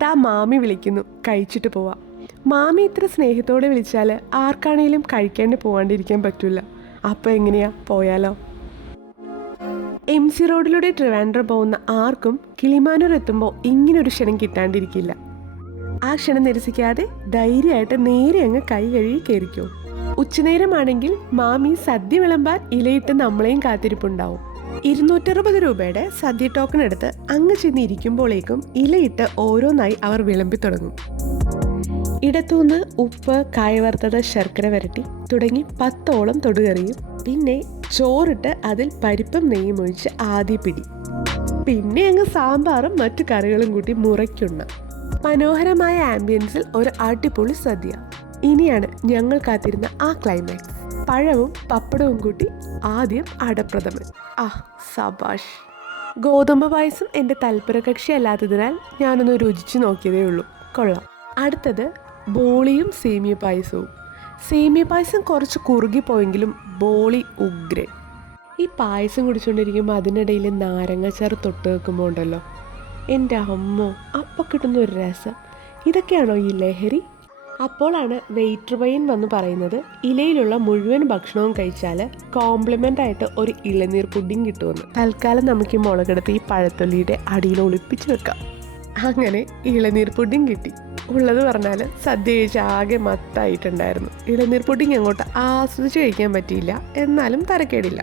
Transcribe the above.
ദാ മാമി വിളിക്കുന്നു, കഴിച്ചിട്ട് പോവാം. മാമി ഇത്ര സ്നേഹത്തോടെ വിളിച്ചാൽ ആർക്കാണേലും കഴിക്കാണ്ട് പോകാണ്ടിരിക്കാൻ പറ്റില്ല. അപ്പോൾ എങ്ങനെയാ, പോയാലോ? MC റോഡിലൂടെ ട്രിവാൻഡ്രം പോകുന്ന ആർക്കും കിളിമാനൂർ എത്തുമ്പോൾ ഇങ്ങനൊരു ക്ഷണം കിട്ടാണ്ടിരിക്കില്ല. ആ ക്ഷണം നിരസിക്കാതെ ധൈര്യമായിട്ട് നേരെ അങ്ങ് കൈ കഴുകി കയറിക്കോ. ഉച്ചനേരമാണെങ്കിൽ മാമി സദ്യ വിളമ്പാൻ ഇലയിട്ട് നമ്മളെയും കാത്തിരിപ്പുണ്ടാവും. 260 രൂപയുടെ സദ്യ ടോക്കൺ എടുത്ത് അങ്ങ് ചെന്ന് ഇരിക്കുമ്പോഴേക്കും ഇലയിട്ട് ഓരോന്നായി അവർ വിളമ്പി തുടങ്ങും. ഇടത്തുനിന്ന് ഉപ്പ്, കായ വറുത്തത്, ശർക്കര വരട്ടി തുടങ്ങി 10ഓളം തൊടുകറിയും, പിന്നെ ചോറിട്ട് അതിൽ പരിപ്പും നെയ്യും ഒഴിച്ച് ആദ്യ പിടി, പിന്നെ അങ്ങ് സാമ്പാറും മറ്റു കറികളും കൂട്ടി മുറയ്ക്കുന്ന മനോഹരമായ ആംബിയൻസിൽ ഒരു അടിപൊളി സദ്യ. ഇനിയാണ് ഞങ്ങൾ കാത്തിരുന്ന ആ ക്ലൈമാക്സ്. പഴവും പപ്പടവും കൂട്ടി ആദ്യം അടപ്രഥമൻ. സബാഷ്! ഗോതമ്പ് പായസം എൻ്റെ തൽപരകക്ഷി അല്ലാത്തതിനാൽ ഞാനൊന്ന് രുചിച്ചു നോക്കിയതേ ഉള്ളൂ. കൊള്ളാം. അടുത്തത് ബോളിയും സേമിയ പായസവും. സേമിയ പായസം കുറച്ച് കുറുകിപ്പോയെങ്കിലും ബോളി ഉഗ്രൻ. ഈ പായസം കുടിച്ചുകൊണ്ടിരിക്കുമ്പോൾ അതിനിടയിൽ നാരങ്ങച്ചാറ് തൊട്ട് വെക്കുമ്പോൾ ഉണ്ടല്ലോ, എൻ്റെ അമ്മോ, അപ്പം കിട്ടുന്ന ഒരു രസം. ഇതൊക്കെയാണോ ഈ ലഹരി? അപ്പോഴാണ് വെയിറ്റർ പയ്യൻ വന്ന് പറയുന്നത്, ഇലയിലുള്ള മുഴുവൻ ഭക്ഷണവും കഴിച്ചാൽ കോംപ്ലിമെൻ്റ് ആയിട്ട് ഒരു ഇളനീർ പുഡിങ് കിട്ടുമെന്ന്. തൽക്കാലം നമുക്ക് ഈ മുളകെടുത്ത് ഈ പഴത്തൊല്ലിയുടെ അടിയിൽ ഒളിപ്പിച്ച് വെക്കാം. അങ്ങനെ ഇളനീർ പുഡിങ് കിട്ടി. ഉള്ളത് പറഞ്ഞാൽ സദ്യ കഴിച്ച് ആകെ മത്തായിട്ടുണ്ടായിരുന്നു. ഇളനീർ പുഡിങ് അങ്ങോട്ട് ആസ്വദിച്ച് കഴിക്കാൻ പറ്റിയില്ല, എന്നാലും തരക്കേടില്ല.